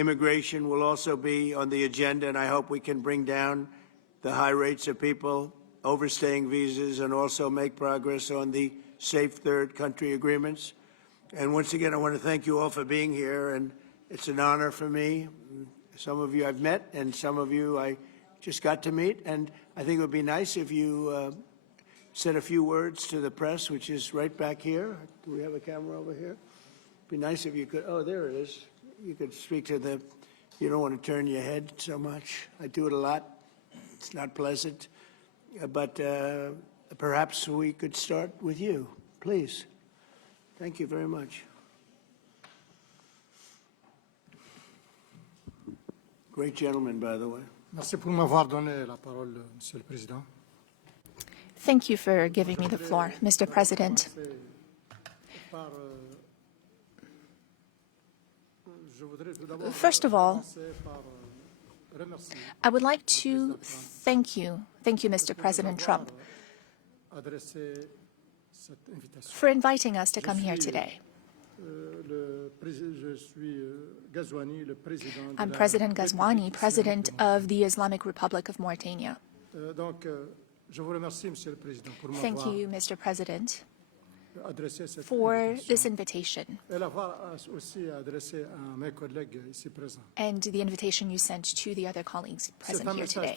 Immigration will also be on the agenda, and I hope we can bring down the high rates of people overstaying visas and also make progress on the safe third country agreements. And once again, I want to thank you all for being here, and it's an honor for me. Some of you I've met, and some of you I just got to meet, and I think it would be nice if you said a few words to the press, which is right back here. Do we have a camera over here? It'd be nice if you could, oh, there it is. You could speak to the, you don't want to turn your head so much. I do it a lot. It's not pleasant. But perhaps we could start with you, please. Thank you very much. Great gentleman, by the way. Merci pour m'avoir donné la parole, Monsieur le Président. Thank you for giving me the floor, Mr. President. First of all, I would like to thank you, Mr. President Trump, for inviting us to come here today. I'm President Ghazouani, President of the Islamic Republic of Mauritania. Thank you, Mr. President, for this invitation and the invitation you sent to the other colleagues present here today.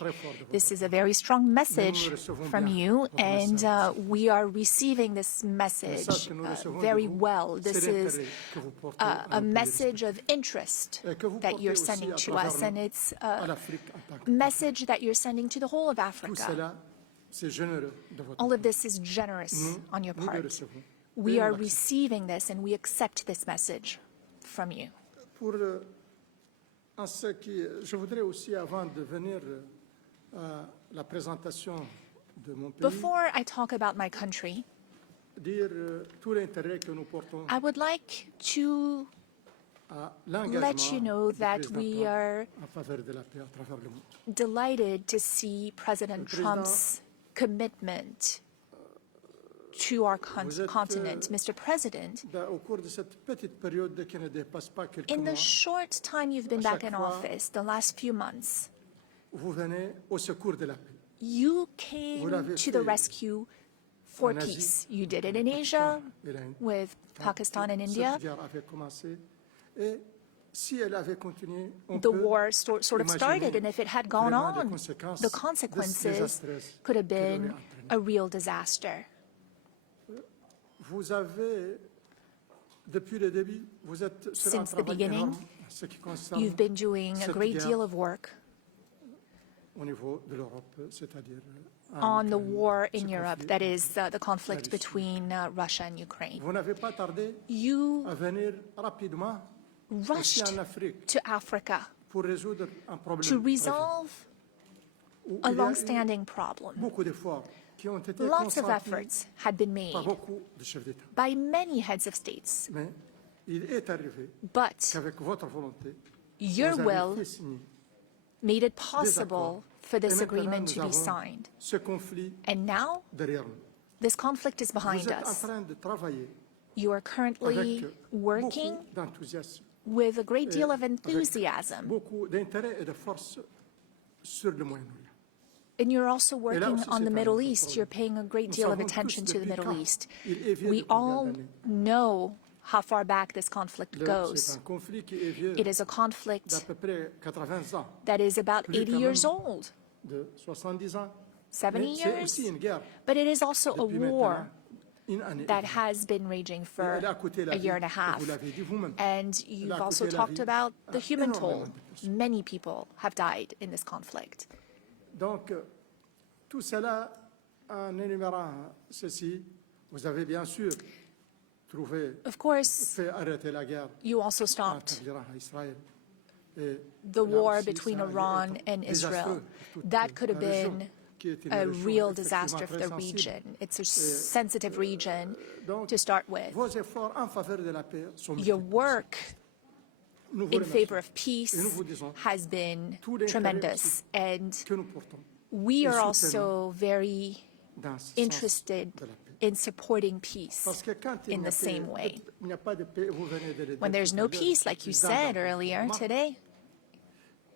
This is a very strong message from you, and we are receiving this message very well. This is a message of interest that you're sending to us, and it's a message that you're sending to the whole of Africa. All of this is generous on your part. We are receiving this and we accept this message from you. Before I talk about my country, I would like to let you know that we are delighted to see President Trump's commitment to our continent. Mr. President, in the short time you've been back in office, the last few months, you came to the rescue for peace. You did it in Asia with Pakistan and India. The war sort of started, and if it had gone on, the consequences could have been a real disaster. Since the beginning, you've been doing a great deal of work on the war in Europe, that is the conflict between Russia and Ukraine. You rushed to Africa to resolve a long-standing problem. Lots of efforts had been made by many heads of states, but your will made it possible for this agreement to be signed. And now, this conflict is behind us. You are currently working with a great deal of enthusiasm. And you're also working on the Middle East. You're paying a great deal of attention to the Middle East. We all know how far back this conflict goes. It is a conflict that is about 80 years old, 70 years, but it is also a war that has been raging for a year and a half. And you've also talked about the human toll. Many people have died in this conflict. Donc, tout cela, en énumérant ceci, vous avez bien sûr trouvé, of course, fait arrêter la guerre, you also stopped the war between Iran and Israel. That could have been a real disaster for the region. It's a sensitive region to start with. Your work in favor of peace has been tremendous, and we are also very interested in supporting peace in the same way. When there's no peace, like you said earlier today,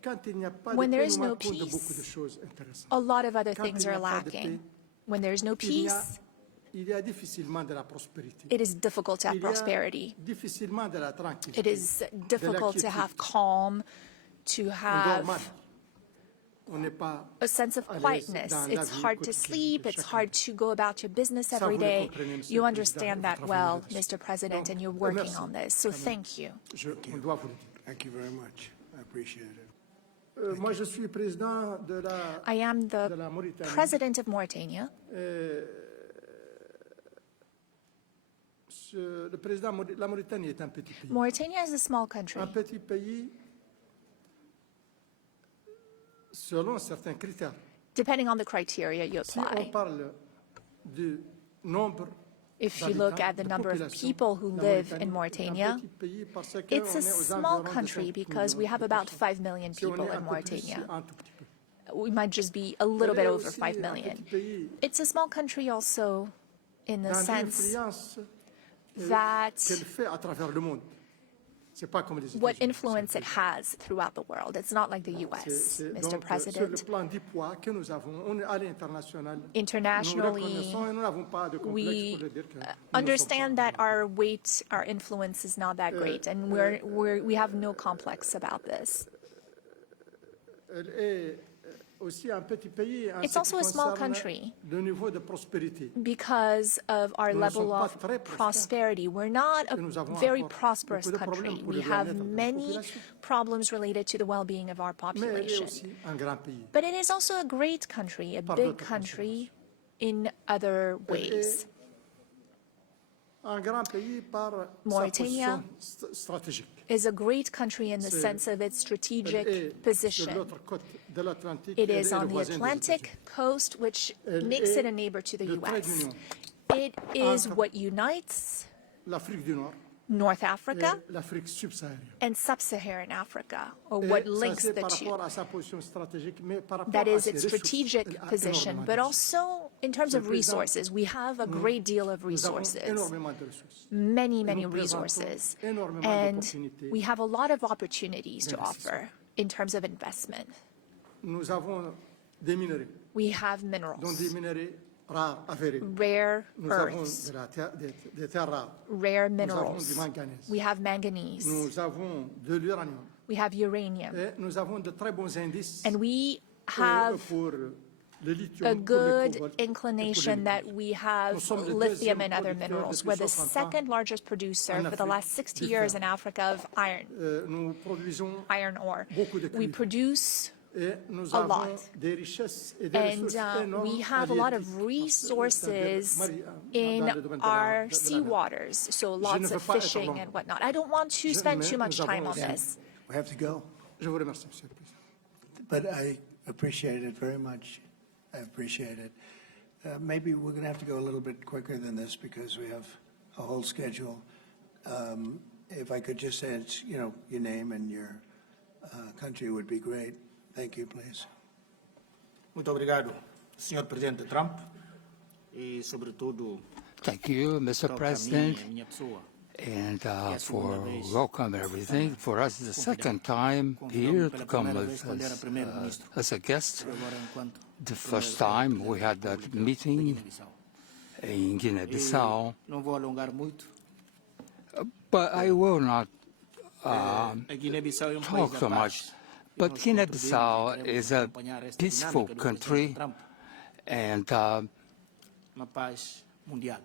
quand il n'y a pas When de there paix, is nous no manquons de beaucoup de peace, choses intéressantes. a lot of other Quand things il n'y are a pas de paix, lacking. When there is no il y a, peace, il y a difficilement de la prospérité. it is difficult to have Il y a prosperity. difficilement de la tranquillité. It is de difficult to l'inquiétude. have calm, to On dort have mal. On n'est pas a sense of à l'aise quietness. dans la It's vie hard to quotidienne sleep. de It's chacun. hard to go about your business Ça, every vous le day. comprenez, Monsieur You le Président, understand et that vous well, travaillez là-dessus. Mr. President, Donc, and you're working merci. on this. So Quand même. thank you. On doit vous le dire. Thank you very much. I appreciate it. Moi, je suis président de la, I am de the la Mauritanie. president of Mauritania. Le président, la Mauritanie est un petit pays. Mauritania is a small country. Un petit pays selon certains critères. Depending on the criteria you Si on apply. parle du nombre If you look at the de number of population, people who la live in Mauritanie est un Mauritania, petit pays parce que it's on a est aux small environs de country 5 because we millions have de about personnes. 5 million Si on people est in un peu plus, Mauritania. un tout petit peu. We might just be a little Elle bit est over aussi 5 un million. petit pays It's a small country also in the dans sense l'influence that qu'elle fait à travers le monde. C'est pas comme les what États-Unis. influence it has throughout the world. It's not like the US, C'est Mr. donc sur le President. plan du poids que nous avons, on est à l'international. Nous Internationally, reconnaissons et nous n'avons pas de complexe we pour le dire que nous ne sommes understand pas- that our weight, our influence is not that great, and we have no complex about this. Elle est aussi un petit pays en It's ce qui also a small concerne country. le niveau de prospérité. Because of our Nous ne level sommes pas of très prospères. prosperity, we're not a Et nous avons very encore prosperous beaucoup de problèmes country. pour We le have bien-être de la many population. problems related to the well-being of our Mais elle est population. aussi un grand pays. But it is also a great country, a Par big d'autres country in other ways. Un grand pays par sa Mauritania position stratégique. Is a great country in the C'est- sense of its Elle strategic est sur position. l'autre côte de l'Atlantique. It Elle is est le on the voisin des Atlantic États-Unis. coast, which Elle makes est it a neighbor to the le trait U.S. d'union It is entre what unites L'Afrique du Nord North et Africa l'Afrique subsaharienne. and sub-Saharan Africa, or Et what ça, links c'est the par two. rapport à sa position stratégique, mais par rapport That à is ses its ressources, strategic elle a position, énormément but de ressources. also in terms of Monsieur le Président, resources. We have a great deal of Nous avons resources, énormément de ressources. many, Et many nous présentons resources, énormément and d'opportunités we have a lot of opportunities to d'investissement. offer in terms of investment. Nous avons des minerais, We have dont minerals, des minerais rares, avérés. rare Nous avons earths, des terres rares. rare Nous avons du minerals. manganèse. We have manganese. Nous avons de l'uranium. We have uranium. Et nous avons de très bons indices And we have pour le lithium, a pour le good cobalt et pour inclination le that nickel. we have Nous sommes le lithium deuxième and other producteur minerals. depuis We're the 60 ans second largest producer en for the Afrique last 60 du years fer. in Africa of Nous produisons iron ore. beaucoup de We cuivre. produce Et nous a avons lot. des richesses et des And ressources énormes we have a lot of halieutiques, resources c'est-à-dire in dans le domaine de our de sea waters, so lots ne of veux pas être fishing long. and whatnot. I don't want to Je- spend mais too much nous avons time on aussi- this. We have to go, Je vous remercie, Monsieur le Président. but I appreciate it very much. I appreciate it. Maybe we're going to have to go a little bit quicker than this because we have a whole schedule. If I could just say, your name and your country would be great. Thank you, please. Muito obrigado, Sr. Presidente Trump, e sobretudo Thank you, Mr. para mim, President, a minha pessoa. and a for segunda vez welcome everything. For us, it's the second time here to come as a guest. Agora, enquanto The first time we had that meeting in Guinea-Bissau, não vou alongar muito. but I will not A Guiné-Bissau é talk país so da much. paz. E But nós Guinea-Bissau compreendemos e is a acompanhar esta peaceful dinâmica do country, Presidente Trump, and uma paz mundial.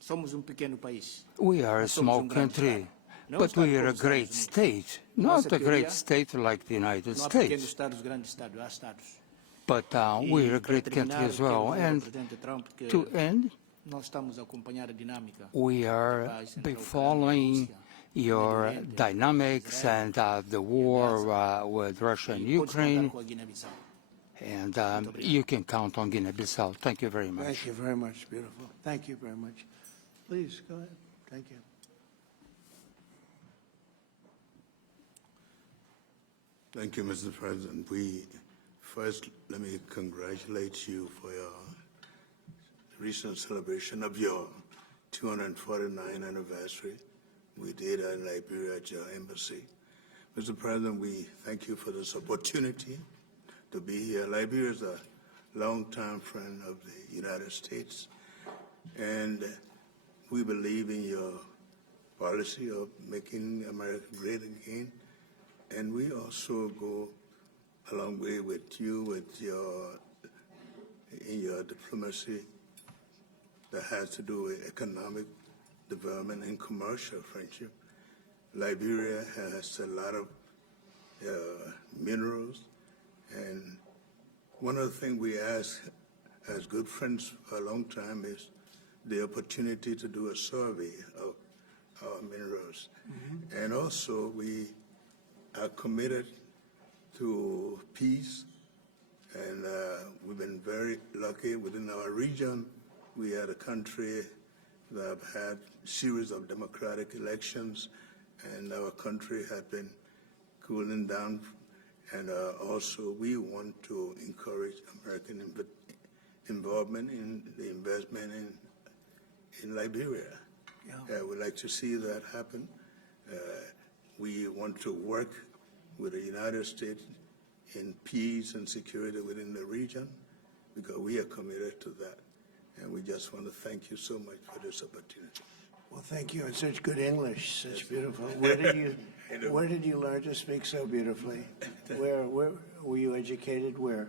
Somos pequeno país. we are a small country. But we are a great state, not a great state like the United Não há pequenos States. estados, grandes estados, há estados. But we are a E, para great country terminar, as well. quero dizer ao And Presidente Trump que to end, nós estamos a acompanhar a dinâmica. we are following your dynamics and the war with Russia and E podes contar Ukraine, com a Guiné-Bissau. and you can count on Guinea-Bissau. Thank you very much. Thank you very much. Beautiful. Thank you very much. Please, go ahead. Thank you. Thank you, Mr. President. First, let me congratulate you for your recent celebration of your 249th anniversary. We did in Liberia at your embassy. Mr. President, we thank you for this opportunity to be here. Liberia is a longtime friend of the United States, and we believe in your policy of making America great again. And we also go a long way with you with in your diplomacy that has to do with economic development and commercial friendship. Liberia has a lot of minerals, and one of the things we ask as good friends for a long time is the opportunity to do a survey of our minerals. Mm-hmm. And also we are committed to peace, and we've been very lucky within our region. We had a country that have had a series of democratic elections, and our country had been cooling down. And also we want to encourage American involvement in the investment in Liberia. Yeah. We'd like to see that happen. We want to work with the United States in peace and security within the region, because we are committed to that. And we just want to thank you so much for this opportunity. Well, thank you, and such good English, such beautiful. Where did you learn to speak so beautifully? Where were you educated? Where?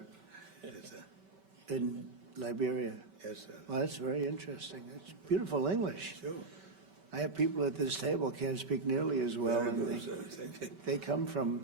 Yes, sir. In Liberia. Yes, sir. Well, that's very interesting. That's beautiful English. Sure. I have people at this table can't speak nearly as well, Very and good, sir. Thank you. they come from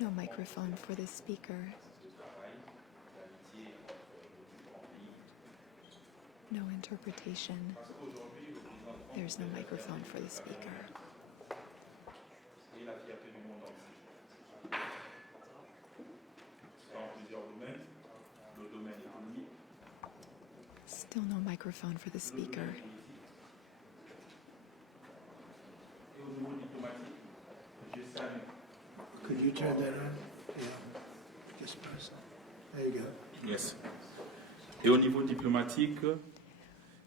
No microphone for the speaker. No interpretation. There's no microphone for the speaker. Still no microphone for the speaker. Could you turn that on? Yeah. Just press it. There you go. Yes. Et au niveau diplomatique,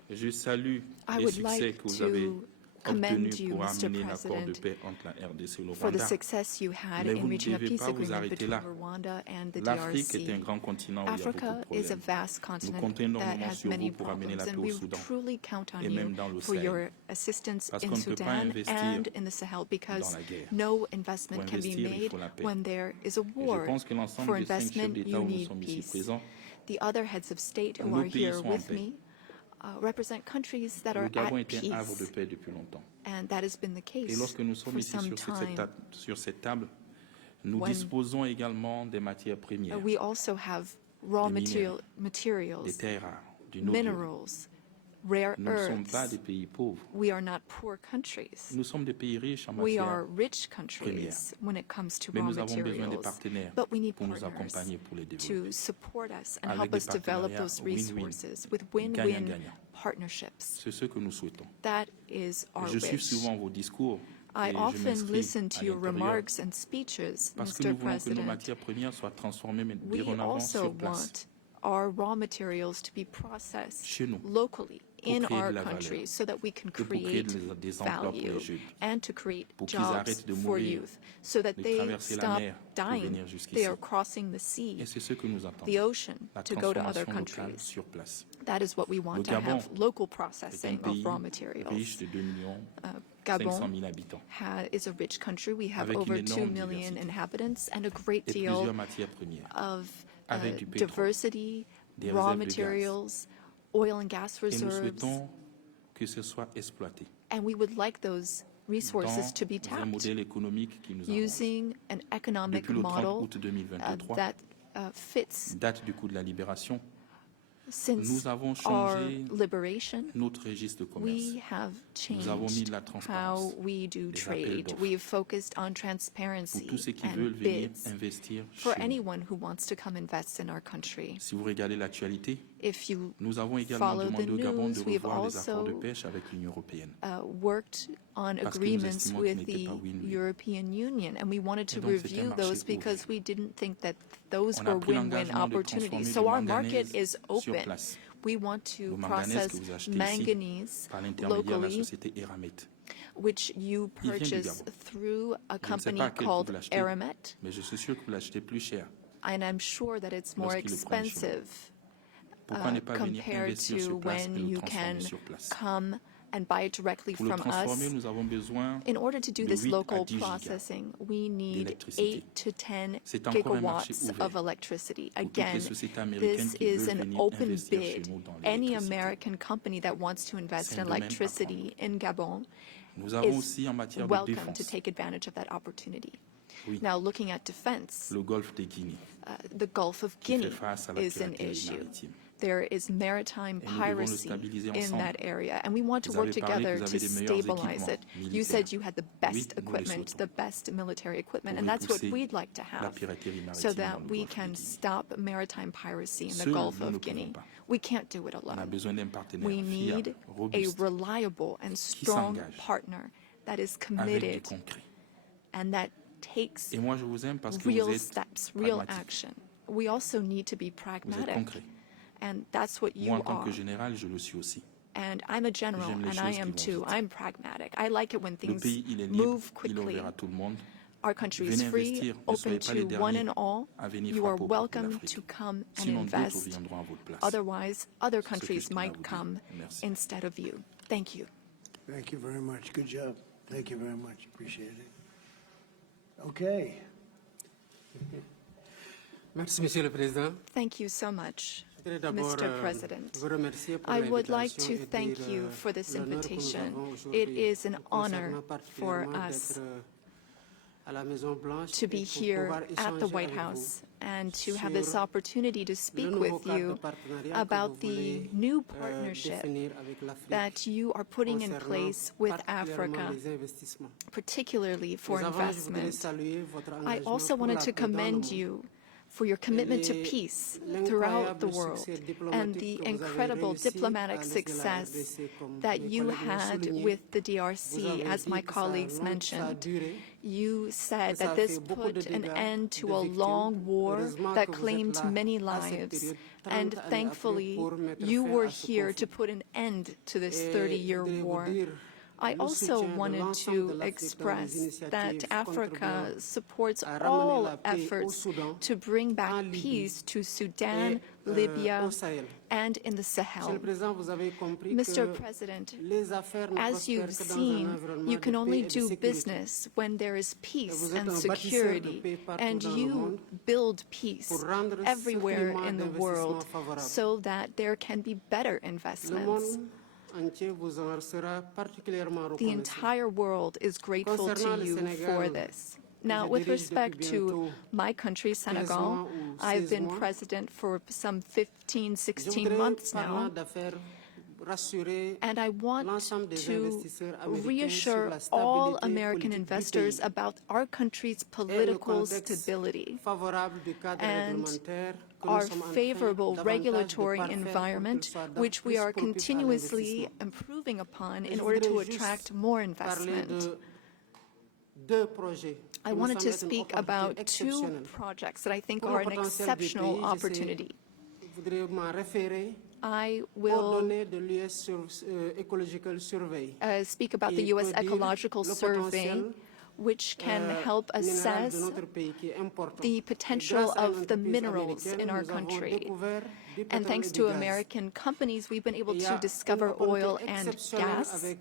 je salue les succès que vous avez obtenus pour amener l'accord de paix entre la RDC et le For the Rwanda. success you had Mais in vous ne reaching a devez peace pas vous agreement arrêter between là. Rwanda and the L'Afrique est un DRC. grand continent où il y a beaucoup Africa de is a problèmes. vast Nous continent comptons that énormément has sur many vous pour amener la problems, paix and au we Soudan truly count on et you même dans le for Sahel. your assistance Parce in qu'on ne peut pas Sudan investir and in the Sahel, because dans la guerre. no investment Pour can be investir, il made faut la paix. when there is a Et je war. pense que l'ensemble For des 5 chefs investment, d'État you où nous need sommes ici peace. présents, The other heads of state who Nos are pays here sont en with paix. me represent countries that are nous avons at été un havre de peace, paix depuis longtemps. and that has been the Et case lorsque nous sommes for ici some time. sur cette table, nous When- disposons également des matières premières, We also have raw Des minéraux, des materials, terres rares, du noble. minerals, rare Nous ne sommes pas earths. des pays pauvres. We are not poor countries. Nous sommes des pays riches en We are matière, rich countries when it comes to mais raw nous avons besoin des materials. partenaires But we need pour nous partners accompagner pour les to développer. support us and Avec help des us develop partenariats those win-win, resources with win-win gagnant-gagnant. partnerships. C'est ce que nous souhaitons. That is our Je suis wish. souvent vos discours I et je often m'inscris listen to à your l'intérieur remarks and speeches, parce que Mr. nous voulons que nos President. matières premières soient transformées mais We dorénavant also sur place. want our raw materials to be processed Chez nous. locally in créer our de la country valeur, so that we can et pour créer create des emplois pour value les jeunes, and to create pour qu'ils jobs arrêtent de for mourir, youth so that de they traverser la stop mer pour dying. venir They jusqu'ici. are crossing the sea, Et c'est ce que nous attendons, the ocean, la to go to other transformation locale countries. sur place. That is what we want, Le to Gabon have local est un processing pays of raw riche materials. de 2 Gabon 500 000 habitants, is a rich country. We have avec over une 2 énorme million diversité inhabitants and a great et deal plusieurs matières premières, of avec du pétrole, diversity, des raw réserves de gaz. materials, oil and gas Et nous reserves, souhaitons que ce soit exploité and we would like those resources to be dans un tapped modèle économique qui nous arrange. using an economic Depuis le 30 model août 2023, that fits date du coup de la libération, since nous avons our changé liberation. notre registre de commerce. We have Nous avons mis changed de la how transparence, we do des appels trade. d'offres. We've focused on Pour transparency tous ceux qui and veulent venir bids investir for chez nous. anyone who wants to come invest in our country. Si vous regardez l'actualité, If you nous avons également follow the demandé au Gabon de news, we've revoir les accords de also pêche avec l'Union européenne. worked on Parce que nous agreements estimons with qu'ils n'étaient the pas win-win. European Union, and we wanted to Et donc, c'est un review marché those because ouvert. we didn't think that those On a were pris win-win l'engagement de opportunities. transformer So du our market manganèse is sur open. place. We want to Le manganèse process que vous achetez ici manganese par l'intermédiaire de la locally, société Eramet. which you Il vient du purchase Gabon. through a Je ne sais company pas à quel prix called vous l'achetez, Aramet, mais je suis sûr que vous l'achetez plus cher. and I'm sure that it's more Lorsqu'ils le prennent chez nous. expensive Pourquoi ne pas venir compared investir to sur place et when le you can transformer sur place? come and buy it directly Pour le from transformer, us. nous avons besoin In order to do de this 8 à local 10 gigas processing, we need d'électricité. 8 to 10 C'est encore un marché gigawatts ouvert of electricity. pour toutes les Again, sociétés américaines this qui is veulent an venir open investir chez bid. nous dans Any l'électricité. American company that wants to invest C'est in un domaine à electricity in Gabon Nous avons is aussi en matière de welcome to défense take advantage of that opportunity. Oui. Now, looking at defense, le golfe de Guinée. the Gulf of qui fait Guinea face à la is an piraterie issue. maritime. There is maritime Et nous devons le piracy stabiliser in ensemble. that area, and we want to Vous work avez parlé together que vous to avez des meilleurs stabilize it. équipements You said militaires. you had the Oui, best nous le equipment, souhaitons. the best military equipment, Pour and that's what repousser we'd like to la have, piraterie maritime so dans that le we golfe de can Guinée. stop maritime piracy in the Seuls, Gulf nous ne of Guinea. pouvons pas. We can't do it On a alone. besoin d'un partenaire We need fiable, a robuste, reliable and strong s'engage partner that is avec du committed concret. and that takes Et moi, je vous aime parce que real vous êtes steps, real pragmatique. action. We also need to be Vous êtes pragmatic, concret. and that's what you Moi, en tant are. que général, je le suis aussi. And I'm a general, J'aime les and I choses am qui vont too. vite. I'm pragmatic. I like it when Le things pays, il est libre, move il est quickly. ouvert à tout le monde. Our country is Venez free, investir, ne open soyez pas les to one derniers and all. à venir You are frapper aux portes de welcome l'Afrique. to come and Sinon, d'autres invest. viendront à votre place. Otherwise, other C'est ce que countries je tenais à might vous dire. come Merci. instead of you. Thank you. Thank you very much. Good job. Thank you very much. Appreciate it. Okay. Merci, Monsieur le Président. Thank you so much, Je voudrais d'abord Mr. President. vous remercier pour I would like l'invitation to et thank dire, you for this l'honneur que nous invitation. avons aujourd'hui It is an honor concernant for particulièrement us d'être, à la Maison Blanche to be et pour here pouvoir at échanger the White avec House vous and to have this sur opportunity to speak le nouveau with cadre de you partenariat que about vous the voulez, new partnership définir avec l'Afrique that you are putting in concernant place with particulièrement Africa, les investissements. particularly for Mais avant, je voudrais investment. saluer votre I engagement also pour wanted la to paix dans le commend monde. you for your commitment to peace throughout the world and the incredible diplomatic success that you had with the DRC, as my colleagues mentioned. You said that this put an end to a long war that claimed many lives, and thankfully you were here to put an end to this 30-year war. I also wanted to express that Africa supports all efforts to bring back peace to Sudan, Libya, and in the Sahel. Mr. President, as you've seen, you can only do business when there is peace and security, and you build peace everywhere in the world so that there can be better investments. The entire world is grateful to you for this. Now, with respect to my country, Senegal, I've been president for some 15, 16 months now, and I want to reassure all American investors about our country's political stability and our favorable regulatory environment, which we are continuously improving upon in order to attract more investment. I wanted to speak about two projects that I think are an exceptional opportunity. I will ordonnées de l'US Ecological Survey. speak about the qui U.S. peut dire Ecological le Survey, potentiel, which can help minéral assess de notre pays qui est important. the Et potential grâce à une of the entreprise minerals américaine, in our nous avons country. découvert du And pétrole thanks et du to gaz. American companies, we've been able Il y to a discover une opportunité oil and exceptionnelle gas. avec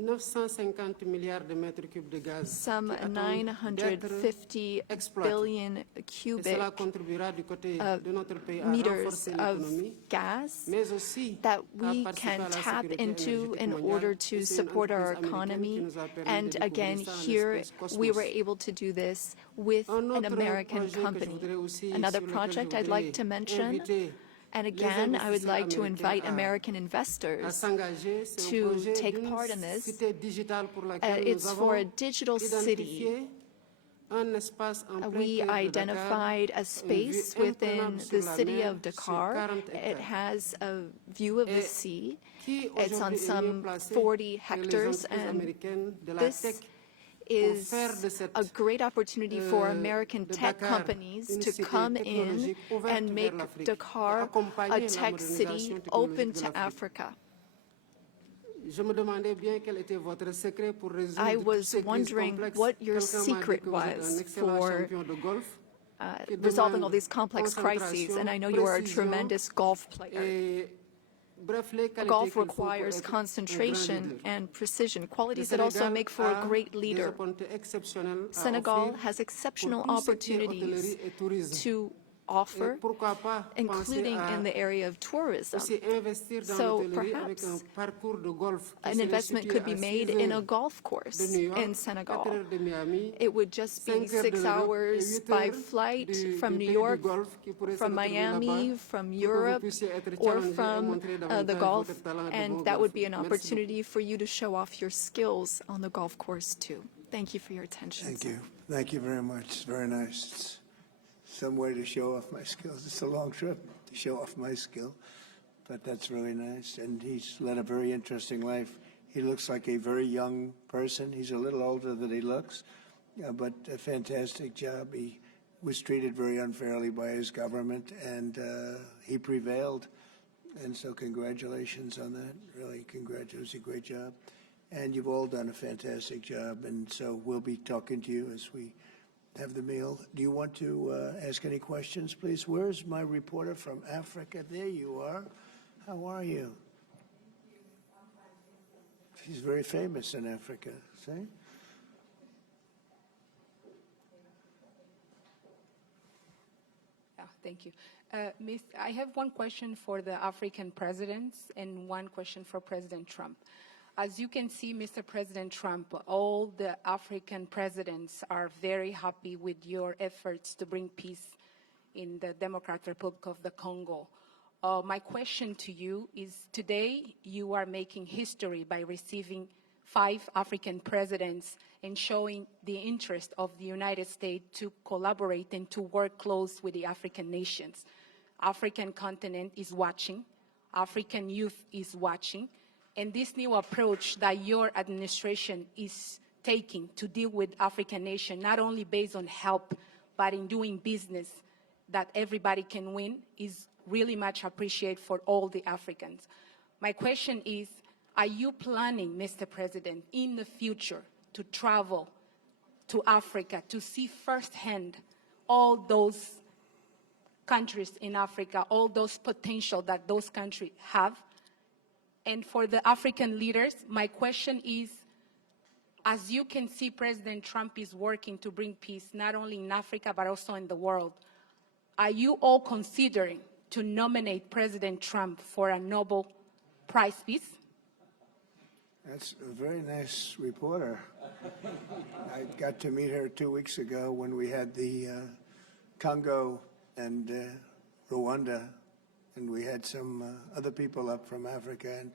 950 milliards de mètres cubes de gaz Some qui attendent d'être 950 exploités. billion Et cubic cela contribuera du côté de notre pays à meters renforcer of l'économie, gas mais aussi that à we participer can à la tap sécurité into énergétique in mondiale. order Et to c'est une support our entreprise américaine qui economy. nous a permis And de again, découvrir ça en here espèce we were cosmos. able to do this with Un an autre American projet que je company. voudrais aussi, Another sur lequel project je I'd like to voudrais mention, inviter and les again, I would investisseurs like to américains invite à American investors s'engager. C'est un to projet take d'une part in this. cité digitale pour laquelle nous It's for avons a digital city. identifié un espace en plein We cœur de identified Dakar, a space within the city of Dakar. It has a view of the sea. qui It's on aujourd'hui est mieux some placé 40 que les hectares, entreprises and américaines de la this tech is faire de cette, a great opportunity for American de tech Dakar companies une to cité come in technologique ouverte and vers make l'Afrique et Dakar a accompagner la tech city modernisation open technologique de to l'Afrique. Africa. Je me demandais bien quel était votre secret pour résoudre I toutes was ces crises wondering complexes. what your Quelqu'un m'a dit secret que vous êtes un was excellent for champion de golf qui resolving all demande these complex crises, concentration, and I know you are a précision tremendous golf player. et bref, les qualités Golf qu'il faut pour requires être un grand concentration leader. and precision, Le qualities that also Sénégal make for a a great des leader. opportunités exceptionnelles à Senegal offrir has exceptional pour tout ce qui est opportunities hôtellerie et tourisme. to Et offer, pourquoi pas penser including à in the area of tourism. aussi investir dans So l'hôtellerie avec un perhaps parcours de golf qui an serait investment situé could be à 6 made in a heures golf course de New York, in 4 Senegal. heures de Miami, It would just be 5 heures de 6 l'Europe et hours 8 by heures flight from du New pays York, du Golfe qui pourrait se from retrouver là-bas Miami, from pour que vous Europe, puissiez être or challengé et from montrer the davantage Gulf, votre talent de and bon that would be golfeur. an Merci opportunity for you to show off your skills on the golf course too. Thank you for your attention. Thank sir. you. Thank you very much. It's very nice. It's some way to show off my skills. It's a long trip to show off my skill, but that's really nice. And he's led a very interesting life. He looks like a very young person. He's a little older than he looks, but a fantastic job. He was treated very unfairly by his government, and he prevailed. And so congratulations on that. Really, congratulations. A great job. And you've all done a fantastic job. And so we'll be talking to you as we have the meal. Do you want to ask any questions, please? Where's my reporter from Africa? There you are. How are you? She's very famous in Africa, see? Thank you. I have one question for the African presidents and one question for President Trump. As you can see, Mr. President Trump, all the African presidents are very happy with your efforts to bring peace in the Democratic Republic of the Congo. My question to you is, today you are making history by receiving 5 African presidents and showing the interest of the United States to collaborate and to work close with the African nations. African continent is watching, African youth is watching, and this new approach that your administration is taking to deal with African nations, not only based on help, but in doing business that everybody can win, is really much appreciated for all the Africans. My question is, are you planning, Mr. President, in the future to travel to Africa to see firsthand all those countries in Africa, all those potential that those countries have? And for the African leaders, my question is, as you can see, President Trump is working to bring peace not only in Africa, but also in the world. Are you all considering to nominate President Trump for a Nobel Prize Peace? That's a very nice reporter. I got to meet her 2 weeks ago when we had the Congo and Rwanda, and we had some other people up from Africa, and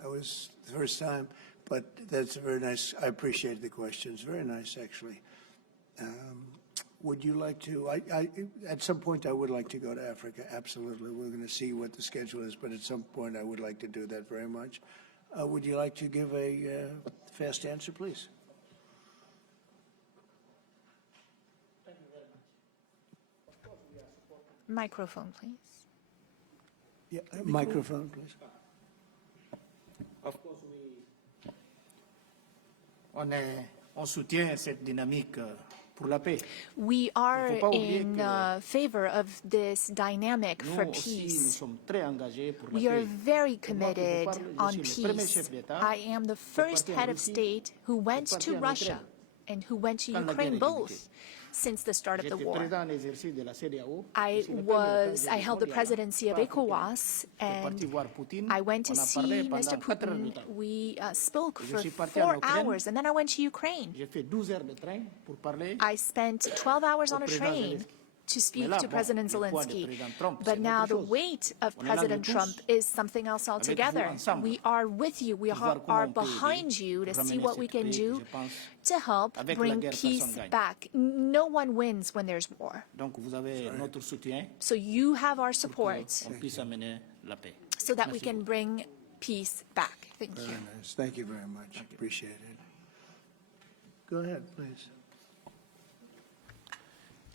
that was the first time. But that's very nice. I appreciate the questions. Very nice, actually. Would you like to, at some point I would like to go to Africa, absolutely. We're going to see what the schedule is, but at some point I would like to do that very much. Would you like to give a fast answer, please? Thank you very much. Of course, we are supporting Microphone, please. Yeah, microphone, please. Of course, on soutient cette dynamique pour la paix. We are in favor of this dynamic for Nous aussi, nous peace. sommes très engagés pour la We are paix. very committed on Je suis le premier peace. chef d'État I am the first parti en head of Russie, state who went parti to en Russia Ukraine. and who went to Quand la Ukraine guerre est both since the start of the J'étais war. président en exercice de la CEDEAO. I Je suis le premier held the mondial, presidency of pas africain. ECOWAS, Je suis parti and voir Poutine. I went to On a see parlé Mr. pendant 4 heures de Putin. temps. We spoke Je for suis parti en 4 Ukraine. hours, and then I went to Ukraine. J'ai fait 12 heures de train pour parler. I spent 12 hours on a président train Zelensky. to speak là, to bon, President le poids de Zelensky. président Trump, But c'est now autre the chose. weight of On est là, President nous tous, Trump is something else altogether. ensemble, We are with you. We pour voir comment are on peut behind aider you to pour see ramener what we cette can paix, do je pense. to help Avec la bring guerre, peace personne gagne. back. No one wins when there's war. Donc vous avez notre soutien So you have our support pour qu'on puisse amener la paix. so that we Merci can beaucoup. bring peace back. Thank you. Very nice. Thank you very much. Appreciate it. Go ahead, please.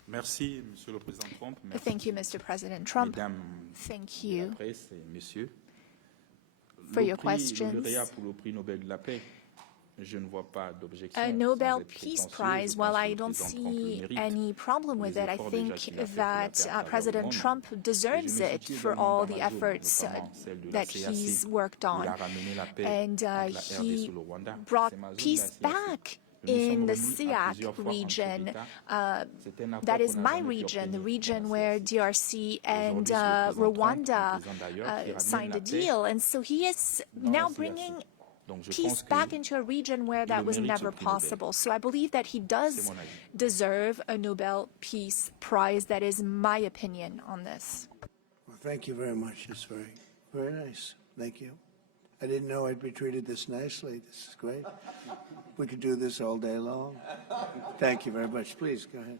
Merci, Monsieur le Président Trump. Merci, Thank you, Mr. President Trump. Mesdames Thank de you la presse et messieurs. for your Le questions. lauréat pour le prix Nobel de la paix, je ne vois pas d'objection. A sans Nobel être Peace prétentieux, Prize, je while pense que I le don't président Trump le see mérite any problem pour with les it, I efforts think déjà qu'il a fait pour la that paix à travers President le monde. Trump Et je deserves me it situe for également all dans the ma zone, efforts notamment celle de la that CAC, he's worked où on. il a ramené la paix And entre la he RDC et le Rwanda. brought C'est ma zone, peace la CAC. back Nous nous in sommes the remis à SEAC plusieurs fois en chef region. d'État. C'est un accord That is qu'on a my jamais pu region, the obtenir region dans la where CAC. DRC and Aujourd'hui, c'est le président Trump, Rwanda le président d'ailleurs, qui ramène signed la a paix deal. And so he is dans now la CAC. bringing Donc, je peace pense que back into a region where that il was mérite ce never prix Nobel. possible. So I believe that he does C'est mon avis. deserve a Nobel Peace Prize. That is my opinion on this. Well, thank you very much. It's very, very nice. Thank you. I didn't know I'd be treated this nicely. This is great. We could do this all day long. Thank you very much. Please, go ahead.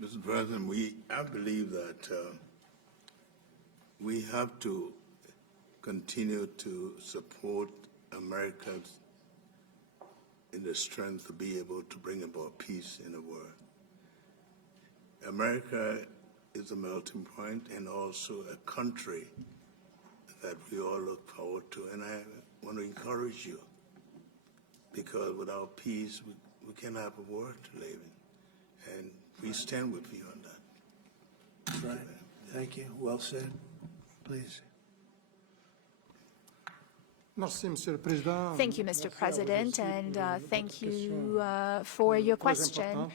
Mr. President, I believe that we have to continue to support America in the strength to be able to bring about peace in the world. America is a melting point and also a country that we all look forward to. And I want to encourage you, because without peace, we cannot have a world to live in. And we stand with you on that. That's right. Thank you. Well said. Please. Merci, Monsieur le Président. Thank you, Mr. President, and thank you for your question.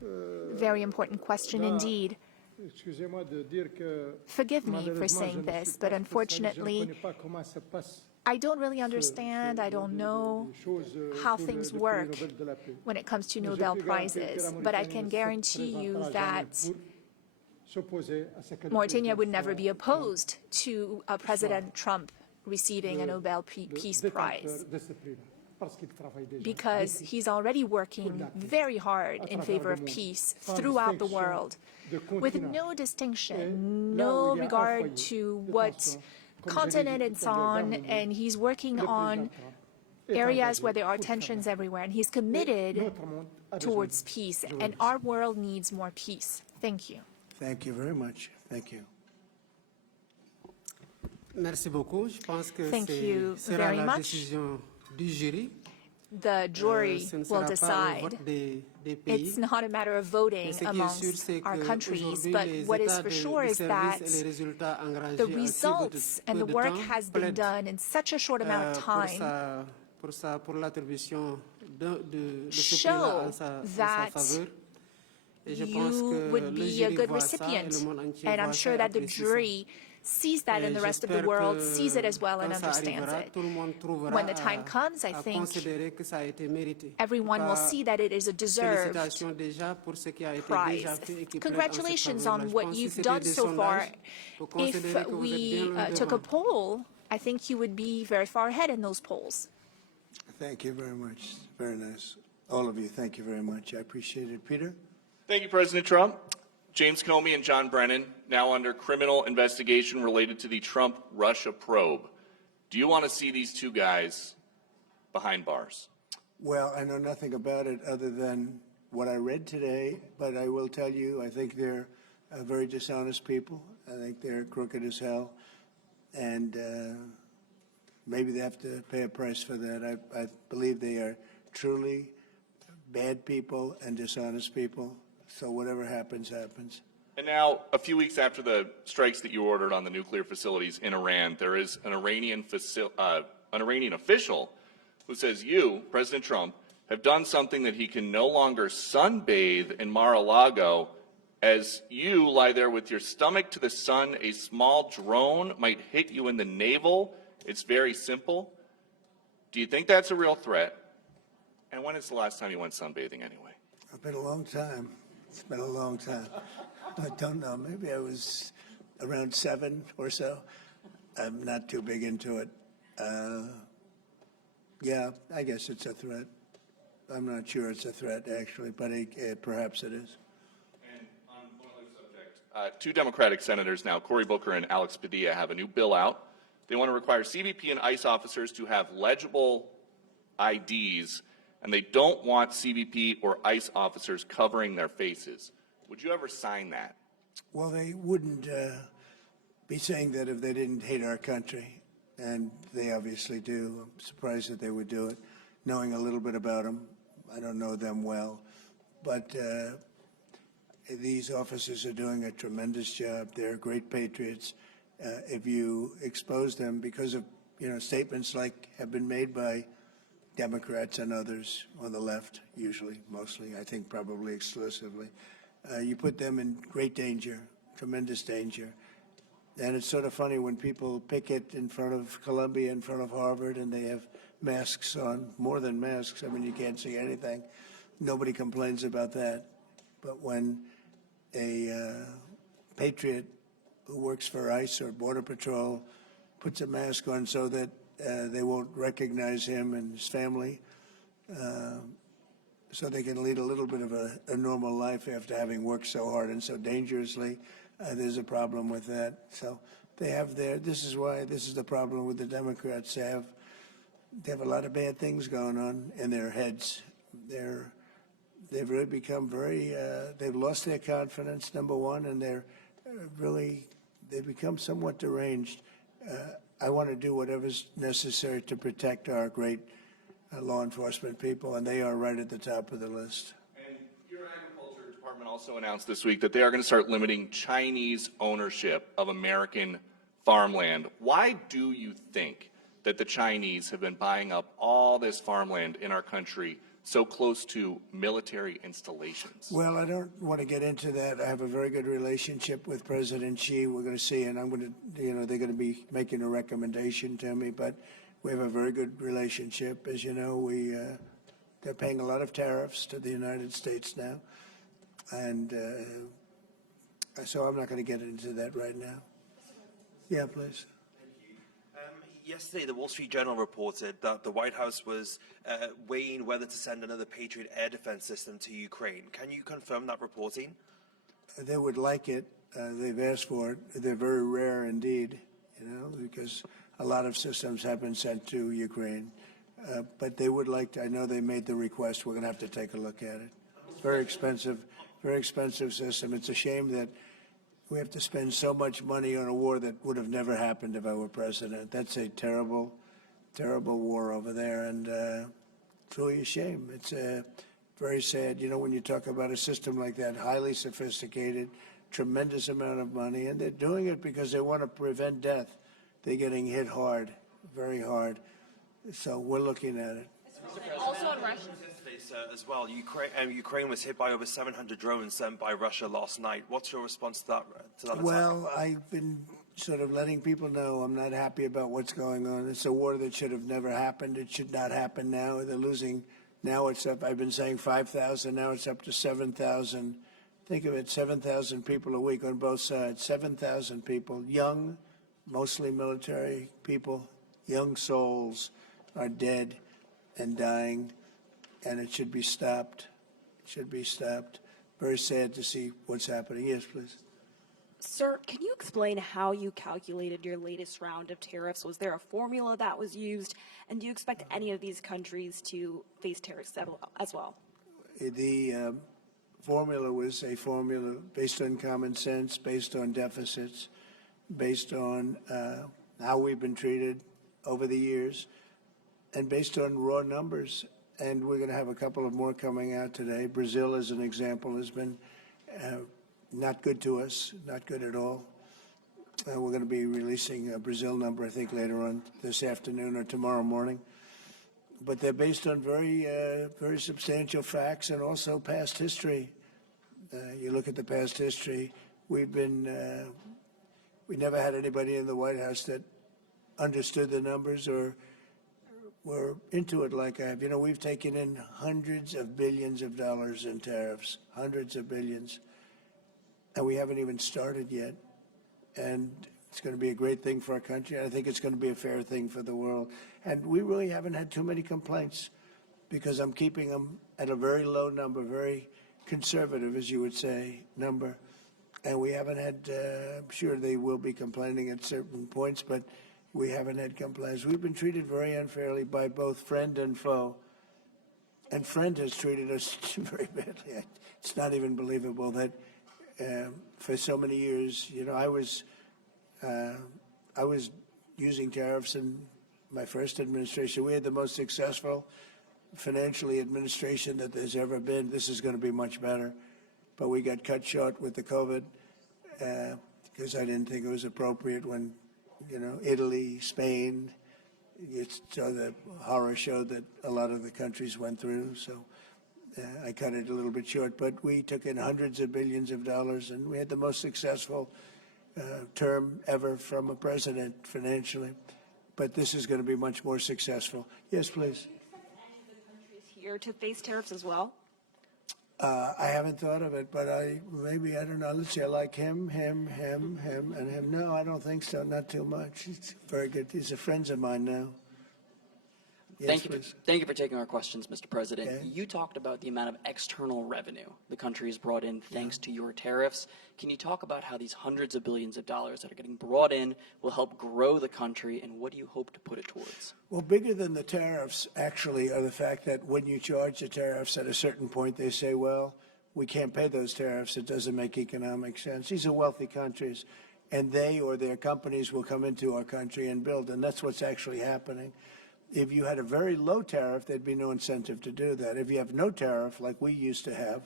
Very important question indeed. Excusez-moi de dire que Forgive me for malheureusement, je saying ne suis this, pas but unfortunately, je ne connais pas comment ça passe I don't really understand, I don't know les choses how pour things le prix work Nobel de la paix. when it comes to Mais je Nobel peux garantir que la Prizes, but I Mauritanie can ne se guarantee you présentera that jamais pour s'opposer à ce que le Mauritania président would never be Trump opposed to President Trump receiving a Nobel Peace Prize, de ce prix-là, parce qu'il travaille déjà because he's already working very hard in favor of peace throughout the world, with no distinction, no regard to what continent it's on, and he's working on areas where there are tensions everywhere, and he's committed Notre monde a besoin towards peace, and our world needs more peace. Thank you. Thank you very much. Thank you. Merci beaucoup. Je pense que Thank you sera very la much. décision du jury. The jury Ce ne will sera pas au decide. vote des pays. It's not a matter of voting Mais ce qui est sûr, amongst c'est our que countries, aujourd'hui, but les what is états for de sure is service that et les résultats engagés the en si results and the peu de work temps has been plaident, done in such a short amount of time pour l'attribution de ce show prix-là en sa that faveur. Et je pense you que would le be a jury good voit ça et recipient. le monde entier And voit I'm ça sure et that the apprécie ça. jury sees that and the rest of the J'espère world que sees it as well and quand ça understands arrivera, it. tout le monde trouvera When the time comes, I à think considérer que ça a été mérité. everyone will Pas- see that it is a deserved Félicitations déjà pour ce qui a été prize. déjà fait et qui plaide en Congratulations cette faveur-là. on Je what pense que you've c'était done des so far. sondages pour considérer If que vous êtes we bien loin took a devant. poll, I think you would be very far ahead in those polls. Thank you very much. Very nice. All of you, thank you very much. I appreciate it. Peter? Thank you, President Trump. James Comey and John Brennan, now under criminal investigation related to the Trump-Russia probe. Do you want to see these two guys behind bars? Well, I know nothing about it other than what I read today, but I will tell you, I think they're very dishonest people. I think they're crooked as hell, and maybe they have to pay a price for that. I believe they are truly bad people and dishonest people, so whatever happens, happens. And now, a few weeks after the strikes that you ordered on the nuclear facilities in Iran, there is an Iranian official who says you, President Trump, have done something that he can no longer sunbathe in Mar-a-Lago. As you lie there with your stomach to the sun, a small drone might hit you in the navel. It's very simple. Do you think that's a real threat? And when is the last time you went sunbathing anyway? It's been a long time. It's been a long time. I don't know. Maybe I was around 7 or so. I'm not too big into it. Yeah, I guess it's a threat. I'm not sure it's a threat, actually, but perhaps it is. And on one other subject, 2 Democratic senators now, Cory Booker and Alex Padilla, have a new bill out. They want to require CBP and ICE officers to have legible IDs, and they don't want CBP or ICE officers covering their faces. Would you ever sign that? Well, they wouldn't be saying that if they didn't hate our country, and they obviously do. I'm surprised that they would do it, knowing a little bit about them. I don't know them well, but these officers are doing a tremendous job. They're great patriots. If you expose them because of statements like have been made by Democrats and others on the left, usually, mostly, I think probably exclusively, you put them in great danger, tremendous danger. And it's sort of funny when people picket in front of Columbia, in front of Harvard, and they have masks on, more than masks. I mean, you can't see anything. Nobody complains about that. But when a patriot who works for ICE or Border Patrol puts a mask on so that they won't recognize him and his family, so they can lead a little bit of a normal life after having worked so hard and so dangerously, there's a problem with that. So they have this is the problem with the Democrats. They have a lot of bad things going on in their heads. They've really become they've lost their confidence, number one, and they've become somewhat deranged. I want to do whatever's necessary to protect our great law enforcement people, and they are right at the top of the list. And your Agriculture Department also announced this week that they are going to start limiting Chinese ownership of American farmland. Why do you think that the Chinese have been buying up all this farmland in our country so close to military installations? Well, I don't want to get into that. I have a very good relationship with President Xi. We're going to see, and I'm going to, they're going to be making a recommendation to me, but we have a very good relationship. As you know, they're paying a lot of tariffs to the United States now, and so I'm not going to get into that right now. Yeah, please. Yesterday, the Wall Street Journal reported that the White House was weighing whether to send another Patriot air defense system to Ukraine. Can you confirm that reporting? They would like it. They've asked for it. They're very rare indeed, because a lot of systems have been sent to Ukraine. But they would like to. I know they made the request. We're going to have to take a look at it. Very expensive system. It's a shame that we have to spend so much money on a war that would have never happened if I were president. That's a terrible, terrible war over there, and it's really a shame. It's very sad. When you talk about a system like that, highly sophisticated, tremendous amount of money, and they're doing it because they want to prevent death. They're getting hit hard, very hard. So we're looking at it. Also on Russia. As well, Ukraine was hit by over 700 drones sent by Russia last night. What's your response to that attack? Well, I've been sort of letting people know I'm not happy about what's going on. It's a war that should have never happened. It should not happen now. They're losing. Now it's up. I've been saying 5,000. Now it's up to 7,000. Think of it, 7,000 people a week on both sides. 7,000 people, young, mostly military people, young souls are dead and dying. And it should be stopped. It should be stopped. Very sad to see what's happening. Yes, please. Sir, can you explain how you calculated your latest round of tariffs? Was there a formula that was used? And do you expect any of these countries to face tariffs as well? The formula was a formula based on common sense, based on deficits, based on how we've been treated over the years, and based on raw numbers. And we're going to have a couple of more coming out today. Brazil, as an example, has been not good to us, not good at all. We're going to be releasing a Brazil number, I think, later on this afternoon or tomorrow morning. But they're based on very substantial facts and also past history. You look at the past history. We never had anybody in the White House that understood the numbers or were into it like I have. You know, we've taken in hundreds of billions of dollars in tariffs, hundreds of billions, and we haven't even started yet. And it's going to be a great thing for our country. I think it's going to be a fair thing for the world. And we really haven't had too many complaints because I'm keeping them at a very low number, very conservative, as you would say, number. And we haven't had, I'm sure they will be complaining at certain points, but we haven't had complaints. We've been treated very unfairly by both friend and foe. And friend has treated us very badly. It's not even believable that for so many years, you know, I was using tariffs in my first administration. We had the most successful financially administration that there's ever been. This is going to be much better. But we got cut short with the COVID because I didn't think it was appropriate when, you know, Italy, Spain, you saw the horror show that a lot of the countries went through. So I cut it a little bit short. But we took in hundreds of billions of dollars, and we had the most successful term ever from a president financially. But this is going to be much more successful. Yes, please. Do you expect any of the countries here to face tariffs as well? I haven't thought of it, but I don't know. Let's see, I like him, and him. No, I don't think so. Not too much. He's very good. These are friends of mine now. Yes, Thank you for taking our questions, Mr. President. Okay. You talked about the amount of external revenue the country has brought in thanks to your tariffs. Can you talk about how these hundreds of billions of dollars that are getting brought in will help grow the country, and what do you hope to put it towards? Well, bigger than the tariffs, actually, are the fact that when you charge the tariffs at a certain point, they say, well, we can't pay those tariffs. It doesn't make economic sense. These are wealthy countries, and they or their companies will come into our country and build, and that's what's actually happening. If you had a very low tariff, there'd be no incentive to do that. If you have no tariff, like we used to have,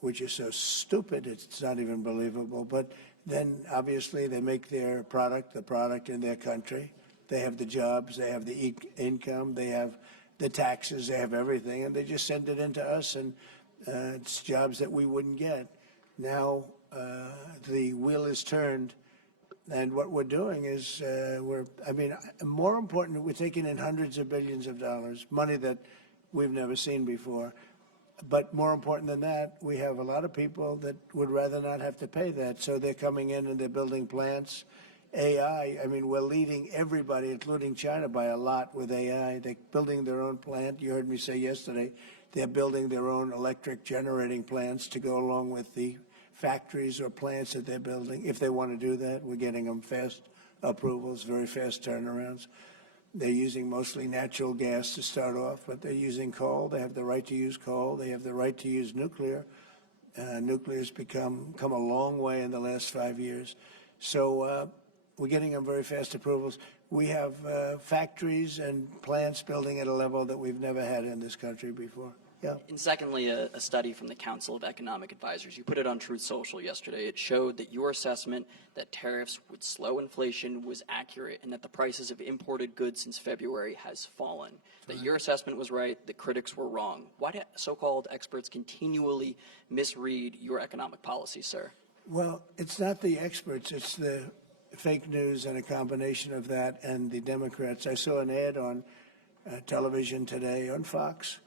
which is so stupid, it's not even believable, but then obviously they make their product, the product in their country. They have the jobs, they have the income, they have the taxes, they have everything, and they just send it into us, and it's jobs that we wouldn't get. Now the wheel is turned. And what we're doing is, more important, we're taking in hundreds of billions of dollars, money that we've never seen before. But more important than that, we have a lot of people that would rather not have to pay that. So they're coming in and they're building plants. AI, we're leading everybody, including China, by a lot with AI. They're building their own plant. You heard me say yesterday, they're building their own electric generating plants to go along with the factories or plants that they're building. If they want to do that, we're getting them fast approvals, very fast turnarounds. They're using mostly natural gas to start off, but they're using coal. They have the right to use coal. They have the right to use nuclear. Nuclear's come a long way in the last 5 years. So we're getting them very fast approvals. We have factories and plants building at a level that we've never had in this country before. Yeah. And secondly, a study from the Council of Economic Advisors. You put it on Truth Social yesterday. It showed that your assessment that tariffs would slow inflation was accurate, and that the prices of imported goods since February has fallen. That your assessment was right, the critics were wrong. Why do so-called experts continually misread your economic policy, sir? Well, it's not the experts. It's the fake news and a combination of that and the Democrats. I saw an ad on television today on Fox.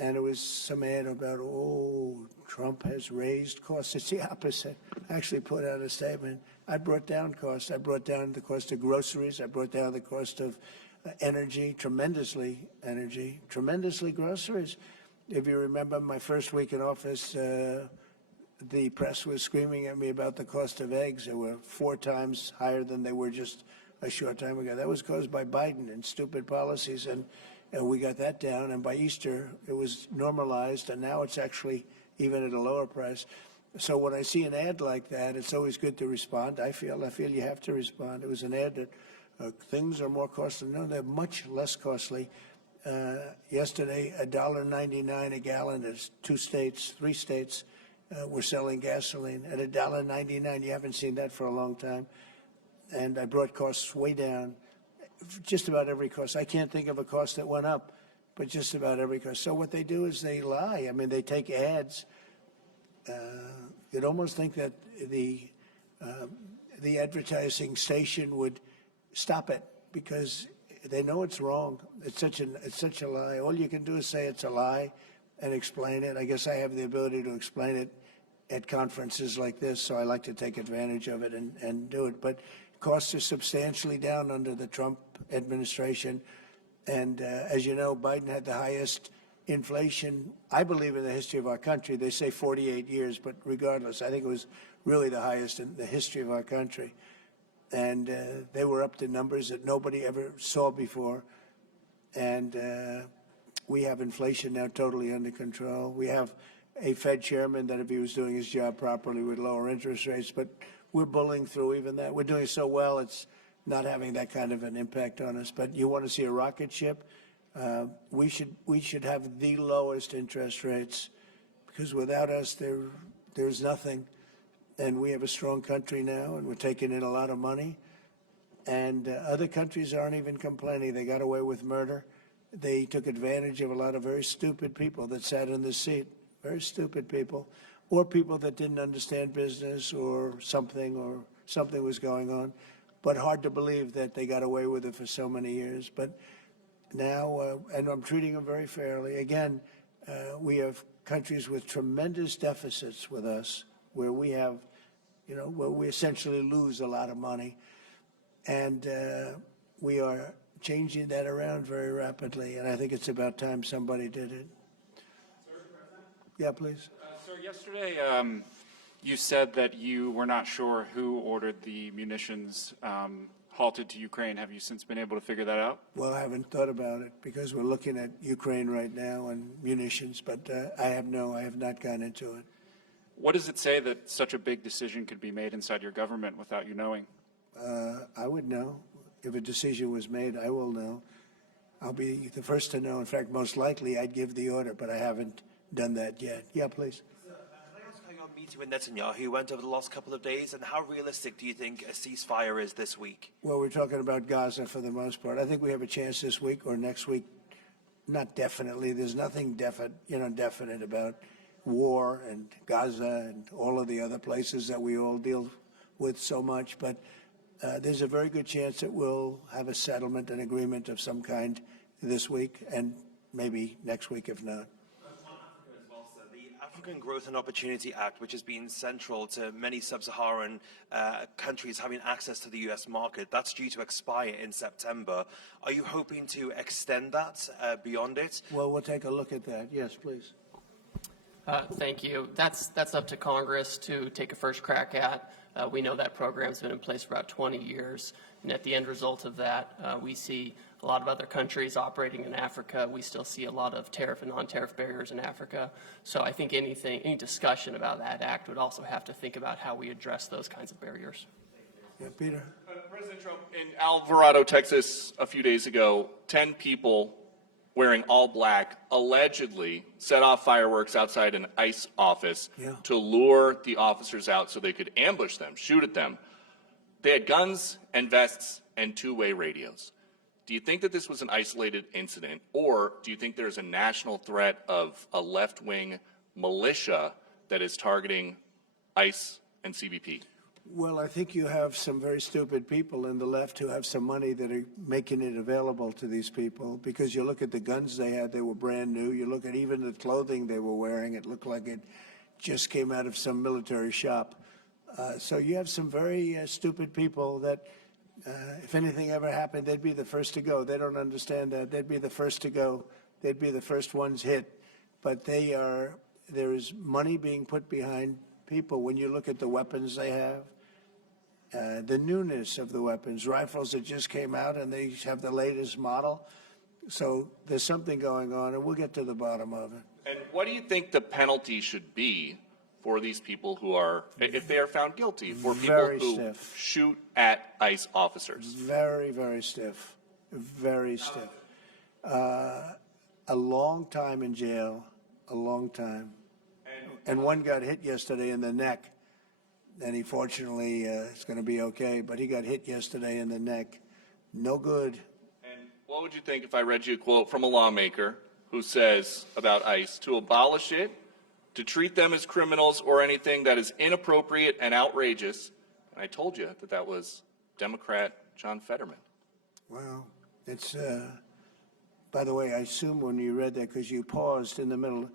And it was some ad about, Trump has raised costs. It's the opposite. I actually put out a statement. I brought down costs. I brought down the cost of groceries. I brought down the cost of tremendously groceries. If you remember my first week in office, the press was screaming at me about the cost of eggs. They were 4 times higher than they were just a short time ago. That was caused by Biden and stupid policies. And and we got that down, and by Easter it was normalized, and now it's actually even at a lower price. So when I see an ad like that, it's always good to respond. I feel you have to respond. It was an ad that things are more costly. No, they're much less costly. Yesterday, $1.99 a gallon. There's 3 states were selling gasoline at $1.99. You haven't seen that for a long time. And I brought costs way down. Just about every cost. I can't think of a cost that went up, but just about every cost. So what they do is they lie. I mean, they take ads. You'd almost think that the advertising station would stop it because they know it's wrong. It's such a lie. All you can do is say it's a lie and explain it. I guess I have the ability to explain it at conferences like this, so I like to take advantage of it and do it. But costs are substantially down under the Trump administration. And as you know, Biden had the highest inflation, I believe, in the history of our country. They say 48 years, but regardless, I think it was really the highest in the history of our country. And they were up to numbers that nobody ever saw before. And we have inflation now totally under control. We have a Fed chairman that, if he was doing his job properly, would lower interest rates. But we're bullying through even that. We're doing so well, it's not having that kind of an impact on us. But you want to see a rocket ship? We should have the lowest interest rates, because without us, there's nothing. And we have a strong country now, and we're taking in a lot of money. And other countries aren't even complaining. They got away with murder. They took advantage of a lot of very stupid people that sat in the seat, very stupid people, or people that didn't understand business or something was going on. But hard to believe that they got away with it for so many years. But now, and I'm treating them very fairly. Again, we have countries with tremendous deficits with us, where we have, where we essentially lose a lot of money. And we are changing that around very rapidly. And I think it's about time somebody did it. Yeah, please. Sir, yesterday you said that you were not sure who ordered the munitions halted to Ukraine. Have you since been able to figure that out? Well, I haven't thought about it because we're looking at Ukraine right now and munitions, but I have not gone into it. What does it say that such a big decision could be made inside your government without you knowing? I would know. If a decision was made, I will know. I'll be the first to know. In fact, most likely I'd give the order, but I haven't done that yet. Yeah, please. Can I ask how your meeting with Netanyahu went over the last couple of days, and how realistic do you think a ceasefire is this week? Well, we're talking about Gaza for the most part. I think we have a chance this week or next week. Not definitely. There's nothing definite about war and Gaza and all of the other places that we all deal with so much. But there's a very good chance that we'll have a settlement, an agreement of some kind this week, and maybe next week if not. The African Growth and Opportunity Act, which has been central to many sub-Saharan countries having access to the U.S. market, that's due to expire in September. Are you hoping to extend that beyond it? Well, we'll take a look at that. Yes, please. Thank you. That's up to Congress to take a first crack at. We know that program's been in place for about 20 years, and at the end result of that, we see a lot of other countries operating in Africa. We still see a lot of tariff and non-tariff barriers in Africa. So I think any discussion about that act would also have to think about how we address those kinds of barriers. Yeah, Peter. President Trump, in Alvarado, Texas, a few days ago, 10 people wearing all black allegedly set off fireworks outside an ICE office to lure the officers out so they could ambush them, shoot at them. They had guns and vests and two-way radios. Do you think that this was an isolated incident, or do you think there's a national threat of a left-wing militia that is targeting ICE and CBP? Well, I think you have some very stupid people in the left who have some money that are making it available to these people, because you look at the guns they had, they were brand new. You look at even the clothing they were wearing, it looked like it just came out of some military shop. So you have some very stupid people that if anything ever happened, they'd be the first to go. They don't understand that. They'd be the first to go. They'd be the first ones hit. But there is money being put behind people. When you look at the weapons they have, the newness of the weapons, rifles that just came out and they have the latest model. So there's something going on, and we'll get to the bottom of it. And what do you think the penalty should be for these people who are, if they are found guilty, for people Very who stiff. shoot at ICE officers? Very, very stiff. Very stiff. A long time in jail, a long time. And one got hit yesterday in the neck, and he fortunately is going to be okay, but he got hit yesterday in the neck. No good. And what would you think if I read you a quote from a lawmaker who says about ICE, to abolish it, to treat them as criminals or anything that is inappropriate and outrageous? And I told you that that was Democrat John Fetterman. Well, it's, by the way, I assume when you read that, because you paused in the middle,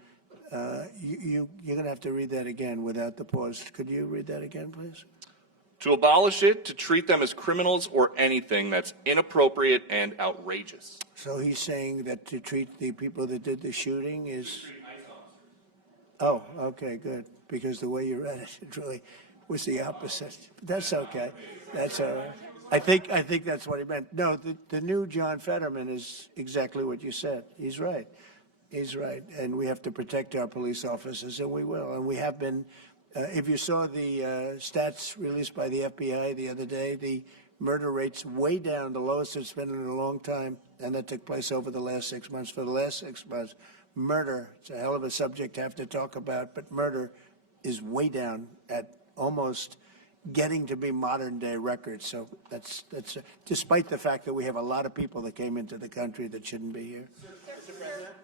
you're going to have to read that again without the pause. Could you read that again, please? To abolish it, to treat them as criminals or anything that's inappropriate and outrageous. So he's saying that to treat the people that did the shooting is... Oh, okay, good. Because the way you read it, it really was the opposite. That's okay. That's all right. I think that's what he meant. No, the new John Fetterman is exactly what you said. He's right. He's right. And we have to protect our police officers, and we will. And we have been, if you saw the stats released by the FBI the other day, the murder rate's way down, the lowest it's been in a long time, and that took place over the last 6 months. For the last 6 months, murder, it's a hell of a subject to have to talk about, but murder is way down at almost getting to be modern day records. So that's despite the fact that we have a lot of people that came into the country that shouldn't be here.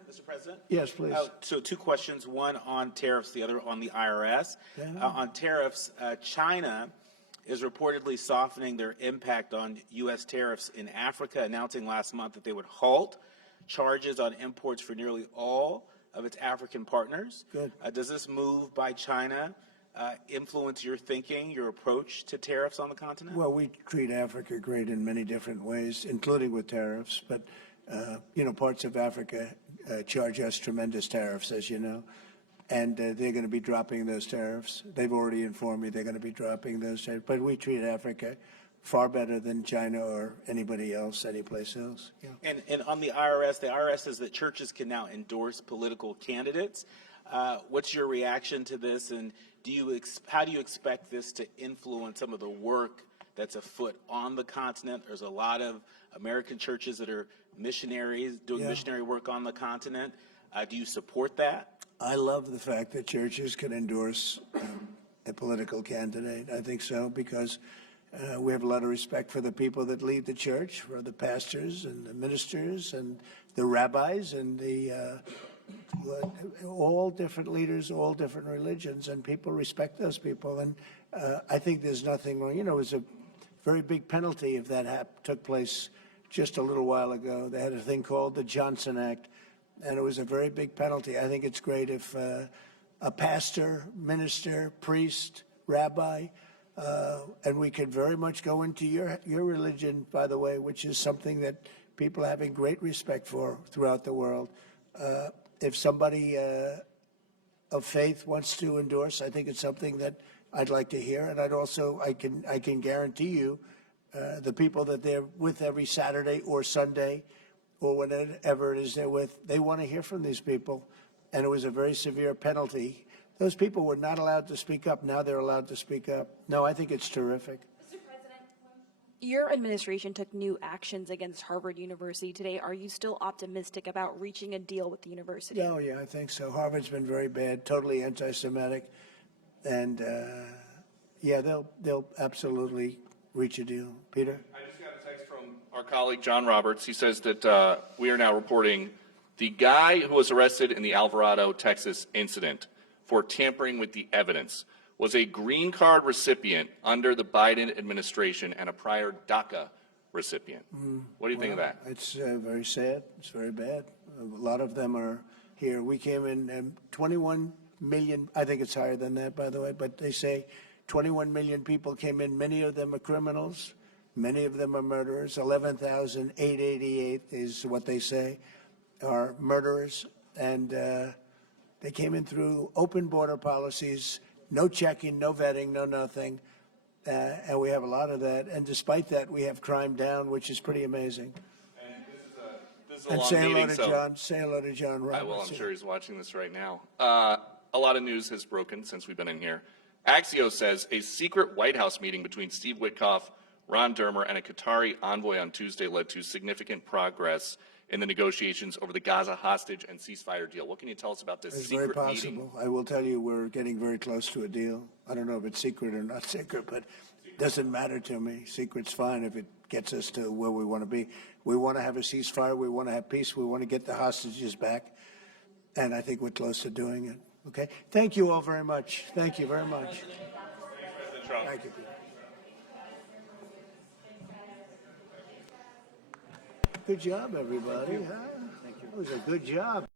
Mr. President? Yes, please. So two questions, one on tariffs, the other on the IRS. Yeah. On tariffs, China is reportedly softening their impact on U.S. tariffs in Africa, announcing last month that they would halt charges on imports for nearly all of its African partners. Good. Does this move by China influence your thinking, your approach to tariffs on the continent? Well, we treat Africa great in many different ways, including with tariffs. But, you know, parts of Africa charge us tremendous tariffs, as you know. And they're going to be dropping those tariffs. They've already informed me they're going to be dropping those tariffs. But we treat Africa far better than China or anybody else, anyplace else. Yeah. And on the IRS says that churches can now endorse political candidates. What's your reaction to this, and how do you expect this to influence some of the work that's afoot on the continent? There's a lot of American churches that are missionaries doing missionary work on the continent. Do you support that? I love the fact that churches can endorse a political candidate. I think so, because we have a lot of respect for the people that lead the church, for the pastors and the ministers and the rabbis and the all different leaders, all different religions, and people respect those people. And I think there's nothing wrong. You know, it was a very big penalty if that took place just a little while ago. They had a thing called the Johnson Act, and it was a very big penalty. I think it's great if a pastor, minister, priest, rabbi, and we could very much go into your religion, by the way, which is something that people are having great respect for throughout the world. If somebody of faith wants to endorse, I think it's something that I'd like to hear, and I can guarantee you, the people that they're with every Saturday or Sunday, or whatever it is they're with, they want to hear from these people, and it was a very severe penalty. Those people were not allowed to speak up. Now they're allowed to speak up. No, I think it's terrific. Your administration took new actions against Harvard University today. Are you still optimistic about reaching a deal with the university? Oh, yeah, I think so. Harvard's been very bad, totally anti-Semitic, and yeah, they'll absolutely reach a deal. Peter? I just got a text from our colleague John Roberts. He says that we are now reporting the guy who was arrested in the Alvarado, Texas incident for tampering with the evidence was a green card recipient under the Biden administration and a prior DACA recipient. What do you think of that? It's very sad. It's very bad. A lot of them are here. We came in 21 million. I think it's higher than that, by the way, but they say 21 million people came in. Many of them are criminals. Many of them are murderers. 11,888 is what they say are murderers. And they came in through open border policies, no checking, no vetting, no nothing. And we have a lot of that. And despite that, we have crime down, which is pretty amazing. And this This is a And long say hello meeting, to so John. Say hello to John Roberts. I will. I'm yeah. sure he's watching this right now. A lot of news has broken since we've been in here. Axios says a secret White House meeting between Steve Witkoff, Ron Dermer, and a Qatari envoy on Tuesday led to significant progress in the negotiations over the Gaza hostage and ceasefire deal. What can you tell us about this It's secret very meeting? possible. I will tell you we're getting very close to a deal. I don't know if it's secret or not secret, but it doesn't matter to me. Secret's fine if it gets us to where we want to be. We want to have a ceasefire. We want to have peace. We want to get the hostages back. And I think we're close to doing it. Okay? Thank you all very much. Thank you very much. Thank you, Peter. Good job, everybody. Huh? That was a good job.